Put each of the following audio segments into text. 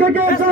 দেখেছে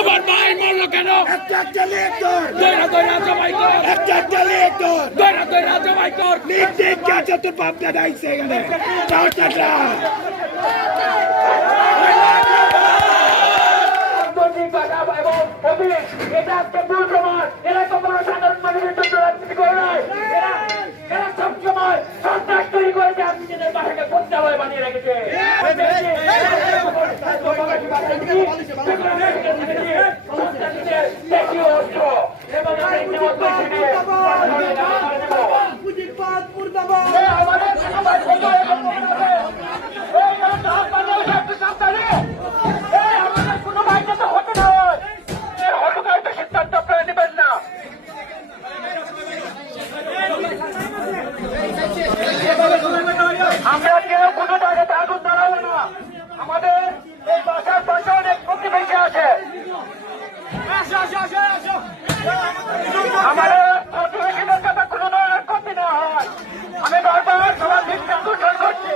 আমার ভাই মরল কেন? একটা লিডার দৈরা দৈরা জবাই কর, একটা লিডার দৈরা দৈরা জবাই কর। নিশ্চিত গেছে তোর বাপটা দাইছে এখানে চারটা আমরা কেউ কোনো জায়গাতে আগুন ধরাবো না। আমাদের এই বাসার পাশে অনেক প্রতিবেশী আছে। আমাদের প্রতিবেশীদের সাথে কোনো ধরনের ক্ষতি না হয়। আমি বারবার সবার দৃষ্টি আকর্ষণ করছি।